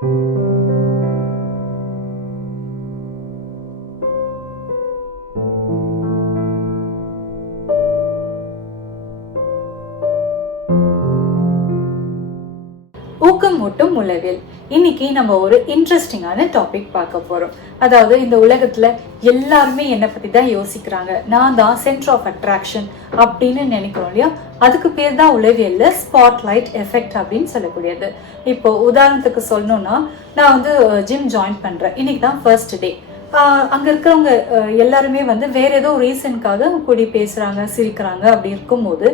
ஊக்கமூட்டும் உளவியல். இன்னைக்கு நம்ம ஒரு இன்ட்ரெஸ்டிங்கான டாபிக் பார்க்க போறோம். அதாவது இந்த உலகத்துல எல்லாருமே என்னை பத்தி தான் யோசிக்கிறாங்க, நான் தான் சென்டர் ஆஃப் அட்ராக்ஷன் அப்படின்னு நினைக்கிறோம் இல்லையா? அதுக்கு பேர் தான் உளவியல்ல ஸ்பாட்லைட் எஃபெக்ட் அப்படின்னு சொல்லக்கூடியது. இப்போ உதாரணத்துக்கு சொல்லணும்னா, நான் வந்து ஜிம் ஜாயின் பண்றேன். இன்னைக்கு தான் ஃபர்ஸ்ட் டே. அங்க இருக்கிறவங்க எல்லாருமே வந்து வேற ஏதோ ரீசனுக்காக கூடி பேசுறாங்க, சிரிக்கிறாங்க. அப்படி இருக்கும்போது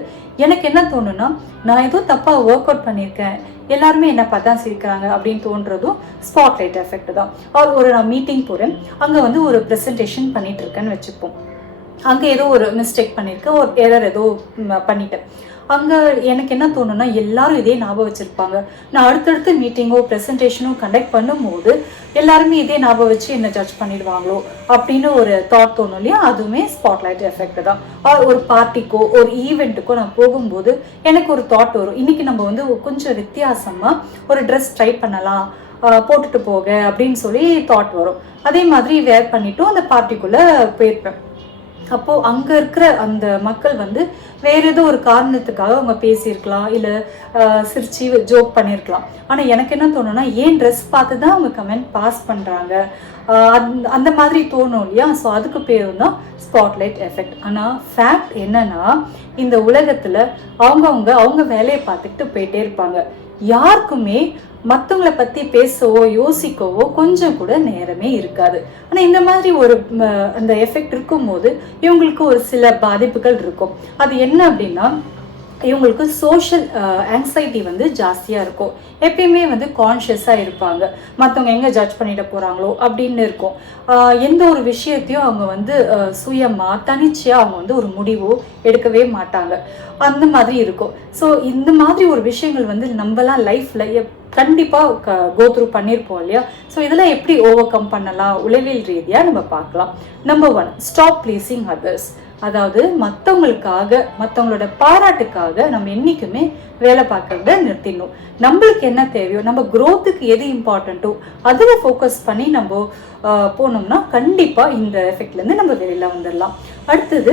எனக்கு என்ன தோணுன்னா, நான் ஏதோ தப்பா ஒர்க் அவுட் பண்ணியிருக்கேன், எல்லாருமே என்ன பார்த்தா சிரிக்கிறாங்க அப்படின்னு தோன்றதும் ஸ்பாட்லைட் எஃபெக்ட் தான். ஒரு நான் மீட்டிங் போறேன், அங்க வந்து ஒரு ப்ரெசன்டேஷன் பண்ணிட்டு இருக்கேன்னு வச்சுப்போம். அங்க ஏதோ ஒரு மிஸ்டேக் பண்ணியிருக்கேன், ஒரு எரர் ஏதோ பண்ணிட்டேன். அங்க எனக்கு என்ன தோணுன்னா, எல்லாரும் இதே ஞாபகம் வச்சிருப்பாங்க. நான் அடுத்தடுத்து மீட்டிங்கோ ப்ரெசன்டேஷனோ கண்டக்ட் பண்ணும்போது எல்லாருமே இதே ஞாபகம் வச்சு என்ன ஜட்ஜ் பண்ணிடுவாங்களோ அப்படின்னு ஒரு தாட் தோணும் இல்லையா? அதுவுமே ஸ்பாட்லைட் எஃபெக்ட் தான். ஒரு பார்ட்டிக்கோ ஒரு ஈவெண்ட்டுக்கோ நான் போகும்போது எனக்கு ஒரு தாட் வரும், இன்னைக்கு நம்ம வந்து கொஞ்சம் வித்தியாசமா ஒரு ட்ரெஸ் ட்ரை பண்ணலாம், போட்டுட்டு போக அப்படின்னு சொல்லி தாட் வரும். அதே மாதிரி வேர் பண்ணிட்டும் அந்த பார்ட்டிக்குள்ள போயிருப்பேன். அப்போ அங்க இருக்கிற அந்த மக்கள் வந்து வேற ஏதோ ஒரு காரணத்துக்காக அவங்க பேசியிருக்கலாம், இல்ல சிரிச்சு ஜோக் பண்ணியிருக்கலாம். ஆனா எனக்கு என்ன தோணுன்னா, ஏன் ட்ரெஸ் பார்த்து தான் அவங்க கமெண்ட் பாஸ் பண்றாங்க, அந்த மாதிரி தோணும் இல்லையா? ஸோ அதுக்கு பேரும் தான் ஸ்பாட்லைட் எஃபெக்ட். ஆனா ஃபேக்ட் என்னன்னா, இந்த உலகத்துல அவங்க வேலையை பார்த்துக்கிட்டு போயிட்டே இருப்பாங்க. யாருக்குமே மற்றவங்களை பத்தி பேசவோ யோசிக்கவோ கொஞ்சம் கூட நேரமே இருக்காது. ஆனா இந்த மாதிரி ஒரு அந்த எஃபெக்ட் இருக்கும்போது இவங்களுக்கு ஒரு சில பாதிப்புகள் இருக்கும். அது என்ன அப்படின்னா, இவங்களுக்கு சோஷியல் ஆங்ஸைட்டி வந்து ஜாஸ்தியா இருக்கும். எப்பயுமே வந்து கான்ஷியஸா இருப்பாங்க, மற்றவங்க எங்க ஜட்ஜ் பண்ணிட போறாங்களோ அப்படின்னு இருக்கும். எந்த ஒரு விஷயத்தையும் அவங்க வந்து சுயமா தனிச்சையா அவங்க வந்து ஒரு முடிவோ எடுக்கவே மாட்டாங்க, அந்த மாதிரி இருக்கும். ஸோ இந்த மாதிரி ஒரு விஷயங்கள் வந்து நம்மலாம் லைஃப்ல கண்டிப்பா கோ த்ரூ பண்ணியிருப்போம் இல்லையா? ஸோ இதெல்லாம் எப்படி ஓவர் கம் பண்ணலாம் உளவியல் ரீதியா நம்ம பார்க்கலாம். Number 1, stop pleasing others. அதாவது மற்றவங்களோட பாராட்டுக்காக நம்ம என்னைக்குமே வேலை பார்க்கறத நிறுத்திடணும். நம்மளுக்கு என்ன தேவையோ, நம்ம குரோத்துக்கு எது இம்பார்ட்டண்ட்டோ அதில் ஃபோக்கஸ் பண்ணி நம்ம போனோம்னா கண்டிப்பா இந்த எஃபெக்ட்ல இருந்து நம்ம வெளியில வந்துடலாம். அடுத்தது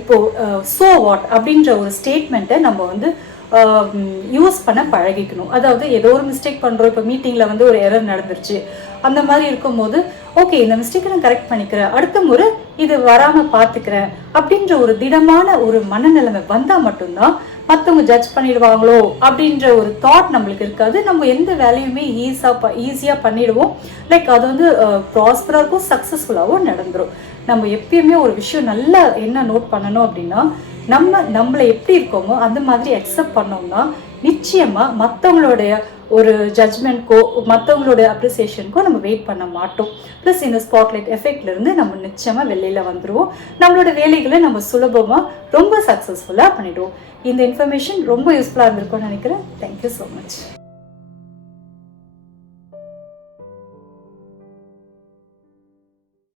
இப்போ சோ வாட் அப்படின்ற ஒரு ஸ்டேட்மெண்ட்டை நம்ம வந்து யூஸ் பண்ண பழகிக்கணும். அதாவது ஏதோ ஒரு மிஸ்டேக் பண்றோம், இப்போ மீட்டிங்ல வந்து ஒரு எரர் நடந்துருச்சு, அந்த மாதிரி இருக்கும்போது ஓகே, இந்த மிஸ்டேக்கை நான் கரெக்ட் பண்ணிக்கிறேன், அடுத்த முறை இது வராம பாத்துக்கிறேன் அப்படின்ற ஒரு திடமான ஒரு மனநிலைமை வந்தா மட்டும்தான் மற்றவங்க ஜட்ஜ் பண்ணிடுவாங்களோ அப்படின்ற ஒரு தாட் நம்மளுக்கு இருக்காது. நம்ம எந்த வேலையுமே ஈஸியா பண்ணிடுவோம். லைக் அது வந்து ப்ராஸ்பரா இருக்கும், சக்சஸ்ஃபுல்லாகவும் நடந்துரும். நம்ம எப்பயுமே ஒரு விஷயம் நல்லா என்ன நோட் பண்ணணும் அப்படின்னா, நம்மளை எப்படி இருக்கோமோ அந்த மாதிரி அக்செப்ட் பண்ணோம்னா நிச்சயமா மற்றவங்களுடைய ஒரு ஜட்ஜ்மெண்ட்க்கோ மற்றவங்களோட அப்ரிசியேஷனுக்கோ நம்ம வெயிட் பண்ண மாட்டோம். ப்ளஸ் இந்த ஸ்பாட்லைட் எஃபெக்ட்ல இருந்து நம்ம நிச்சயமா வெளியில வந்துடுவோம். நம்மளோட வேலைகளை நம்ம சுலபமா ரொம்ப சக்சஸ்ஃபுல்லா பண்ணிடுவோம். இந்த இன்ஃபர்மேஷன் ரொம்ப யூஸ்ஃபுல்லா இருந்திருக்கும்னு நினைக்கிறேன். Thank you so much.